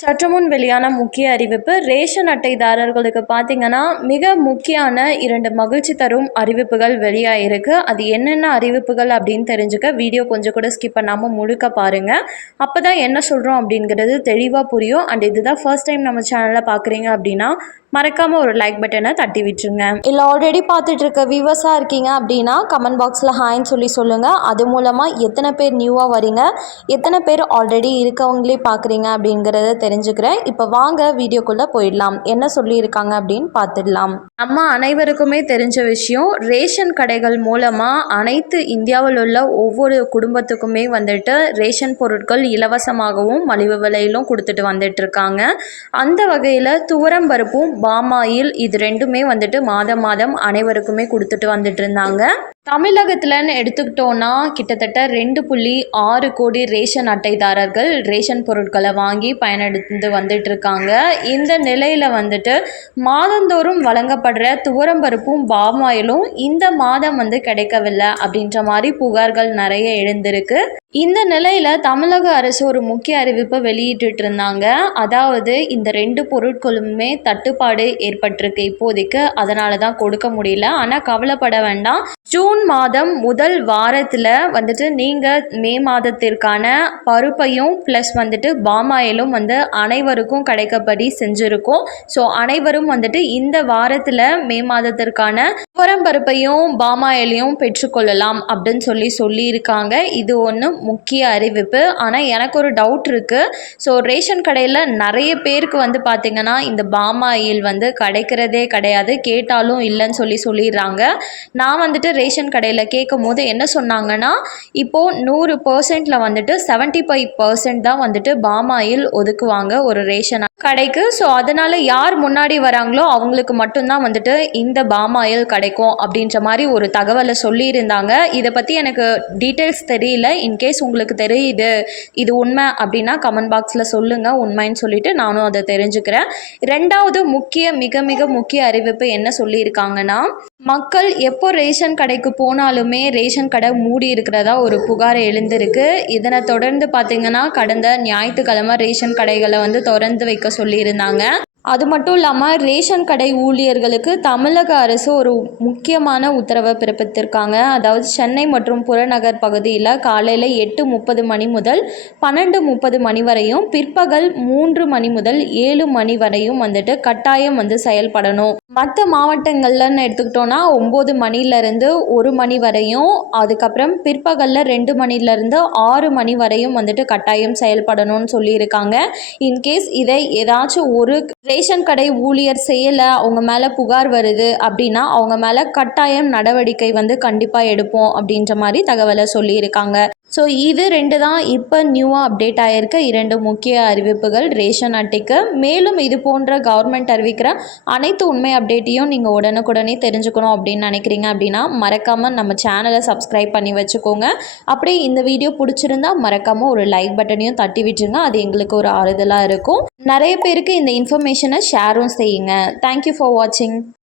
சற்றுமுன் வெளியான முக்கிய அறிவிப்பு. ரேஷன் அட்டைதாரர்களுக்கு பார்த்தீங்கன்னா மிக முக்கியமான 2 மகிழ்ச்சி தரும் அறிவிப்புகள் வெளியாயிருக்கு. அது என்னென்ன அறிவிப்புகள் அப்படின்னு தெரிஞ்சுக்க வீடியோ கொஞ்சம் கூட ஸ்கிப் பண்ணாமல் முழுக்க பாருங்கள். அப்போ தான் என்ன சொல்கிறோம் அப்படிங்கிறது தெளிவாக புரியும். அண்ட் இதுதான் ஃபர்ஸ்ட் டைம் நம்ம சேனலில் பார்க்குறீங்க அப்படின்னா மறக்காமல் ஒரு லைக் பட்டனை தட்டி விட்டுருங்க. இல்லை ஆல்ரெடி பார்த்துட்டு இருக்க வியூவர்ஸாக இருக்கீங்க அப்படின்னா கமெண்ட் பாக்ஸில் ஹாய்ன்னு சொல்லி சொல்லுங்கள். அது மூலமாக எத்தனை பேர் நியூவாக வரீங்க, எத்தனை பேர் ஆல்ரெடி இருக்கவங்களே பார்க்குறீங்க அப்படிங்கிறத தெரிஞ்சுக்கிறேன். இப்போ வாங்க வீடியோக்குள்ளே போயிடலாம். என்ன சொல்லியிருக்காங்க அப்படின்னு பார்த்துடலாம். நம்ம அனைவருக்குமே தெரிஞ்ச விஷயம், ரேஷன் கடைகள் மூலமாக அனைத்து இந்தியாவில் உள்ள ஒவ்வொரு குடும்பத்துக்குமே வந்துட்டு ரேஷன் பொருட்கள் இலவசமாகவும் மலிவு விலையிலும் கொடுத்துட்டு வந்துட்டு இருக்காங்க. அந்த வகையில் துவரம் பருப்பும் பாமாயில் இது ரெண்டுமே வந்துட்டு மாதம் மாதம் அனைவருக்குமே கொடுத்துட்டு வந்துட்டு இருந்தாங்க. தமிழகத்தில்னு எடுத்துக்கிட்டோன்னா கிட்டத்தட்ட 2.6 கோடி ரேஷன் அட்டைதாரர்கள் ரேஷன் பொருட்களை வாங்கி பயனடைந்து வந்துட்டு இருக்காங்க. இந்த நிலையில் வந்துட்டு மாதந்தோறும் வழங்கப்படுற துவரம்பருப்பும் பாமாயிலும் இந்த மாதம் வந்து கிடைக்கவில்லை அப்படின்ற மாதிரி புகார்கள் நிறைய எழுந்திருக்கு. இந்த நிலையில் தமிழக அரசு ஒரு முக்கிய அறிவிப்பை வெளியிட்டு இருந்தாங்க. அதாவது இந்த 2 பொருட்களுமே தட்டுப்பாடு ஏற்பட்டிருக்கு இப்போதைக்கு, அதனால தான் கொடுக்க முடியல. ஆனால் கவலைப்பட வேண்டாம். ஜூன் மாதம் முதல் வாரத்தில் வந்துட்டு நீங்கள் மே மாதத்திற்கான பருப்பையும் ப்ளஸ் வந்துட்டு பாமாயிலும் வந்து அனைவருக்கும் கிடைக்கப்படி செஞ்சுருக்கோம். ஸோ அனைவரும் வந்துட்டு இந்த வாரத்தில் மே மாதத்திற்கான பருப்பையும் பாமாயிலையும் பெற்றுக்கொள்ளலாம் அப்படின்னு சொல்லியிருக்காங்க. இது ஒன்று முக்கிய அறிவிப்பு. ஆனால் எனக்கு ஒரு டவுட் இருக்குது. ஸோ ரேஷன் கடையில் நிறைய பேருக்கு வந்து பார்த்திங்கன்னா இந்த பாமாயில் வந்து கிடைக்கிறதே கிடையாது, கேட்டாலும் இல்லைன்னு சொல்லிடுறாங்க. நான் வந்துட்டு ரேஷன் கடையில் கேட்கும் போது என்ன சொன்னாங்கன்னா, இப்போது 100%ல் வந்துட்டு 75% தான் வந்துட்டு பாமாயில் ஒதுக்குவாங்க ஒரு ரேஷன் கடைக்கு. ஸோ அதனால் யார் முன்னாடி வராங்களோ அவங்களுக்கு மட்டும்தான் வந்துட்டு இந்த பாமாயில் கிடைக்கும் அப்படின்ற மாதிரி ஒரு தகவலை சொல்லியிருந்தாங்க. இதை பற்றி எனக்கு டீட்டெயில்ஸ் தெரியல. இன்கேஸ் உங்களுக்கு தெரியுது இது உண்மை அப்படின்னா கமெண்ட் பாக்ஸில் சொல்லுங்கள், உண்மைன்னு சொல்லிட்டு நானும் அதை தெரிஞ்சுக்கிறேன். ரெண்டாவது மிக மிக முக்கிய அறிவிப்பு என்ன சொல்லியிருக்காங்கன்னா, மக்கள் எப்போ ரேஷன் கடைக்கு போனாலுமே ரேஷன் கடை மூடி இருக்கிறதா ஒரு புகார் எழுந்திருக்கு. இதனை தொடர்ந்து பார்த்திங்கன்னா கடந்த ஞாயிற்றுக்கிழமை ரேஷன் கடைகளை வந்து திறந்து வைக்க சொல்லியிருந்தாங்க. அது மட்டும் இல்லாமல் ரேஷன் கடை ஊழியர்களுக்கு தமிழக அரசு ஒரு முக்கியமான உத்தரவை பிறப்பித்திருக்காங்க. அதாவது சென்னை மற்றும் புறநகர் பகுதியில் காலையில் 8:30 மணி முதல் 12:30 மணி வரையும், பிற்பகல் 3 மணி முதல் 7 மணி வரையும் வந்துட்டு கட்டாயம் வந்து செயல்படணும். மற்ற மாவட்டங்கள்லன்னு எடுத்துக்கிட்டோன்னா 9 மணிலேருந்து 1 மணி வரையும், அதுக்கப்புறம் பிற்பகலில் 2 மணிலேருந்து 6 மணி வரையும் வந்துட்டு கட்டாயம் செயல்படணும்னு சொல்லியிருக்காங்க. இன்கேஸ் இதை ஏதாச்சும் ஒரு ரேஷன் கடை ஊழியர் செய்யலை, அவங்க மேலே புகார் வருது அப்படின்னா அவங்க மேலே கட்டாயம் நடவடிக்கை வந்து கண்டிப்பாக எடுப்போம் அப்படின்ற மாதிரி தகவலை சொல்லியிருக்காங்க. ஸோ இது 2 தான் இப்போ நியூவாக அப்டேட் ஆகிருக்க 2 முக்கிய அறிவிப்புகள் ரேஷன் அட்டைக்கு. மேலும் இது போன்ற கவர்மெண்ட் அறிவிக்கிற அனைத்து உண்மை அப்டேட்டையும் நீங்கள் உடனுக்குடனே தெரிஞ்சுக்கணும் அப்படின்னு நினைக்கிறீங்க அப்படின்னா மறக்காமல் நம்ம சேனலை சப்ஸ்கிரைப் பண்ணி வச்சுக்கோங்க. அப்படியே இந்த வீடியோ பிடிச்சிருந்தா மறக்காமல் ஒரு லைக் பட்டனையும் தட்டி விட்டுருங்க. அது எங்களுக்கு ஒரு ஆறுதலாக இருக்கும். நிறைய பேருக்கு இந்த இன்ஃபர்மேஷனை ஷேரும் செய்யுங்க. தேங்க்யூ ஃபார் வாட்சிங்.